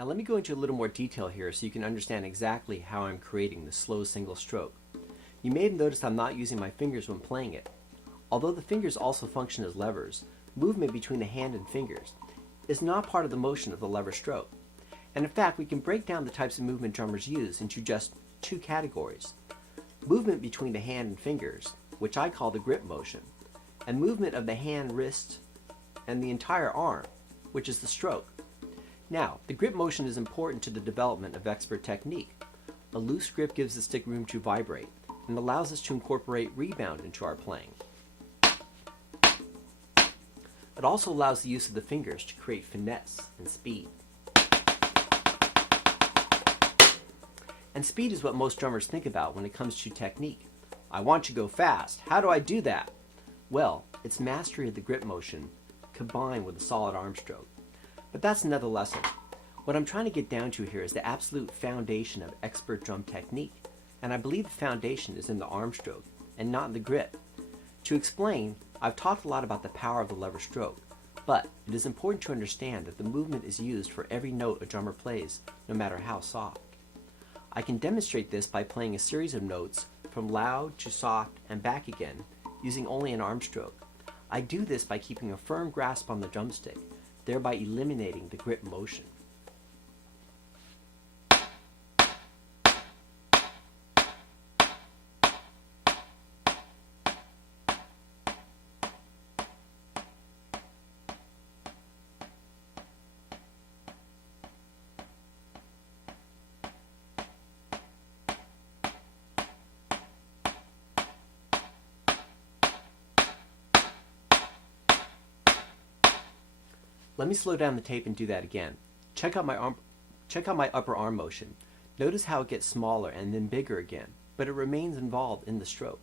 Now let me go into a little more detail here so you can understand exactly how I'm creating the slow single stroke. You may have noticed I'm not using my fingers when playing it. Although the fingers also function as levers, movement between the hand and fingers is not part of the motion of the lever stroke. And in fact, we can break down the types of movement drummers use into just two categories. Movement between the hand and fingers, which I call the grip motion, and movement of the hand, wrist, and the entire arm, which is the stroke. Now, the grip motion is important to the development of expert technique. A loose grip gives the stick room to vibrate and allows us to incorporate rebound into our playing. It also allows the use of the fingers to create finesse and speed. And speed is what most drummers think about when it comes to technique. I want to go fast. How do I do that? Well, it's mastery of the grip motion combined with a solid arm stroke. But that's another lesson. What I'm trying to get down to here is the absolute foundation of expert drum technique. And I believe the foundation is in the arm stroke and not in the grip. To explain, I've talked a lot about the power of the lever stroke, but it is important to understand that the movement is used for every note a drummer plays, no matter how soft. I can demonstrate this by playing a series of notes from loud to soft and back again using only an arm stroke. I do this by keeping a firm grasp on the drumstick, thereby eliminating the grip motion. Let me slow down the tape and do that again. Check out my upper arm motion. Notice how it gets smaller and then bigger again, but it remains involved in the stroke.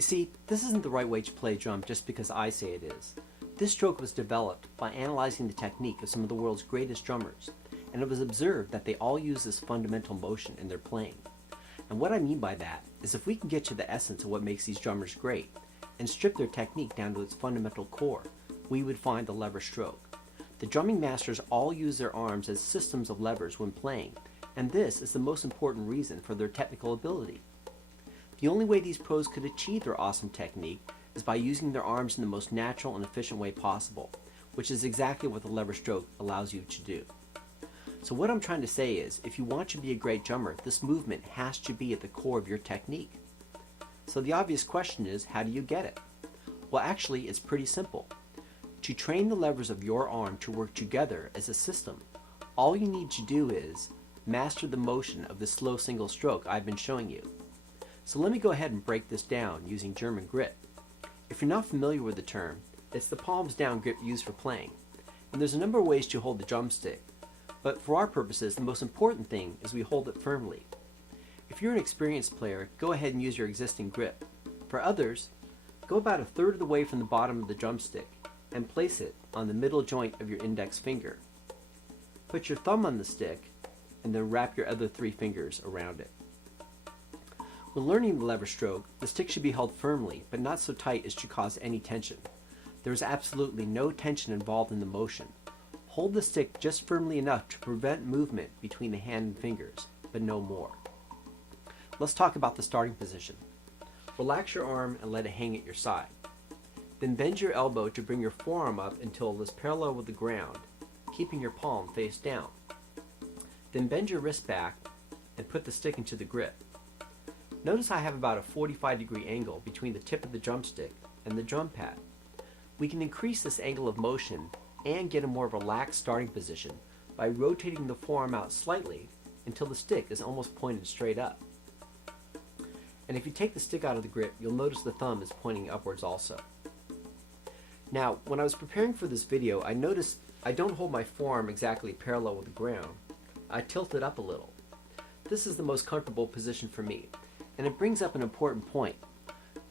You see, this isn't the right way to play drum just because I say it is. This stroke was developed by analyzing the technique of some of the world's greatest drummers, and it was observed that they all use this fundamental motion in their playing. And what I mean by that is if we can get to the essence of what makes these drummers great and strip their technique down to its fundamental core, we would find the lever stroke. The drumming masters all use their arms as systems of levers when playing, and this is the most important reason for their technical ability. The only way these pros could achieve their awesome technique is by using their arms in the most natural and efficient way possible, which is exactly what the lever stroke allows you to do. So what I'm trying to say is, if you want to be a great drummer, this movement has to be at the core of your technique. So the obvious question is, how do you get it? Well, actually, it's pretty simple. To train the levers of your arm to work together as a system, all you need to do is master the motion of the slow single stroke I've been showing you. So let me go ahead and break this down using German grip. If you're not familiar with the term, it's the palms down grip used for playing. And there's a number of ways to hold the drumstick, but for our purposes, the most important thing is we hold it firmly. If you're an experienced player, go ahead and use your existing grip. For others, go about a third of the way from the bottom of the drumstick and place it on the middle joint of your index finger. Put your thumb on the stick and then wrap your other three fingers around it. When learning the lever stroke, the stick should be held firmly, but not so tight as to cause any tension. There is absolutely no tension involved in the motion. Hold the stick just firmly enough to prevent movement between the hand and fingers, but no more. Let's talk about the starting position. Relax your arm and let it hang at your side. Then bend your elbow to bring your forearm up until it is parallel with the ground, keeping your palm face down. Then bend your wrist back and put the stick into the grip. Notice I have about a 45-degree angle between the tip of the drumstick and the drum pad. We can increase this angle of motion and get a more relaxed starting position by rotating the forearm out slightly until the stick is almost pointed straight up. And if you take the stick out of the grip, you'll notice the thumb is pointing upwards also. Now, when I was preparing for this video, I noticed I don't hold my forearm exactly parallel with the ground. I tilt it up a little. This is the most comfortable position for me, and it brings up an important point.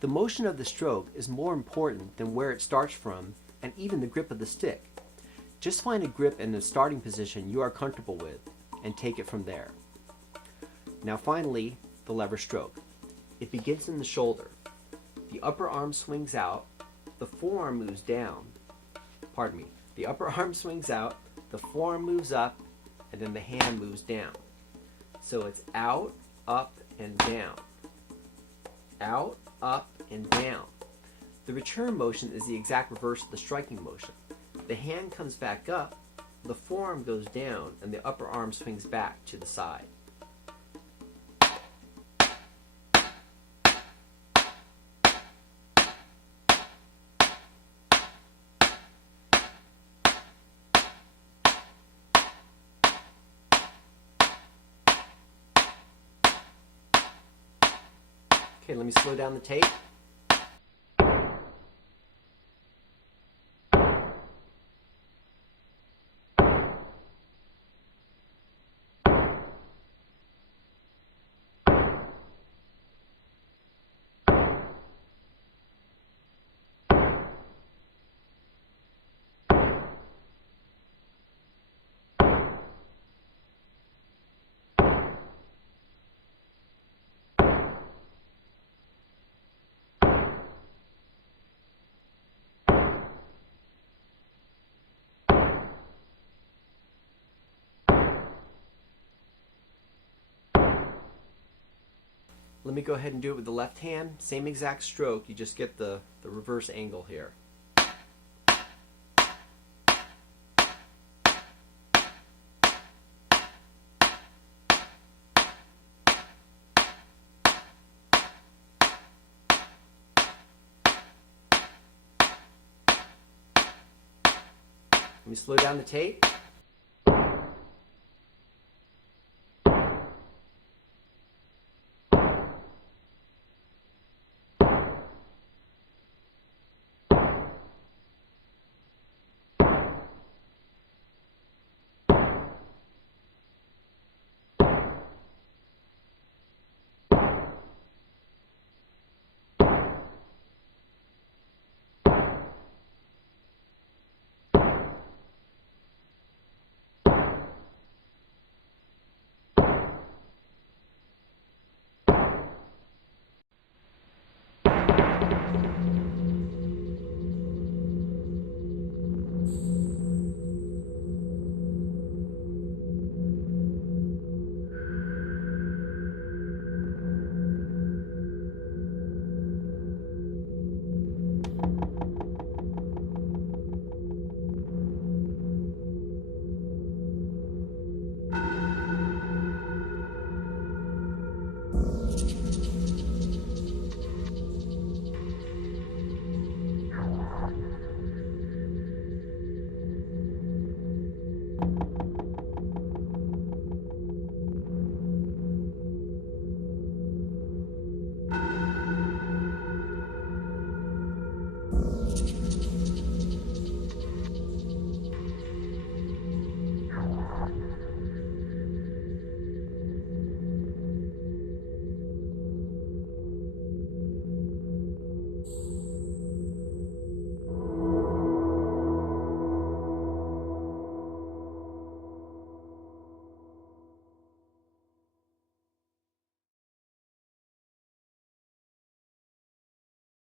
The motion of the stroke is more important than where it starts from and even the grip of the stick. Just find a grip and a starting position you are comfortable with and take it from there. Now finally, the lever stroke. It begins in the shoulder. The upper arm swings out, the forearm moves down. Pardon me. The upper arm swings out, the forearm moves up, and then the hand moves down. So it's out, up, and down. Out, up, and down. The return motion is the exact reverse of the striking motion. The hand comes back up, the forearm goes down, and the upper arm swings back to the side. Okay, let me slow down the tape. Let me go ahead and do it with the left hand. Same exact stroke, you just get the reverse angle here. Let me slow down the tape.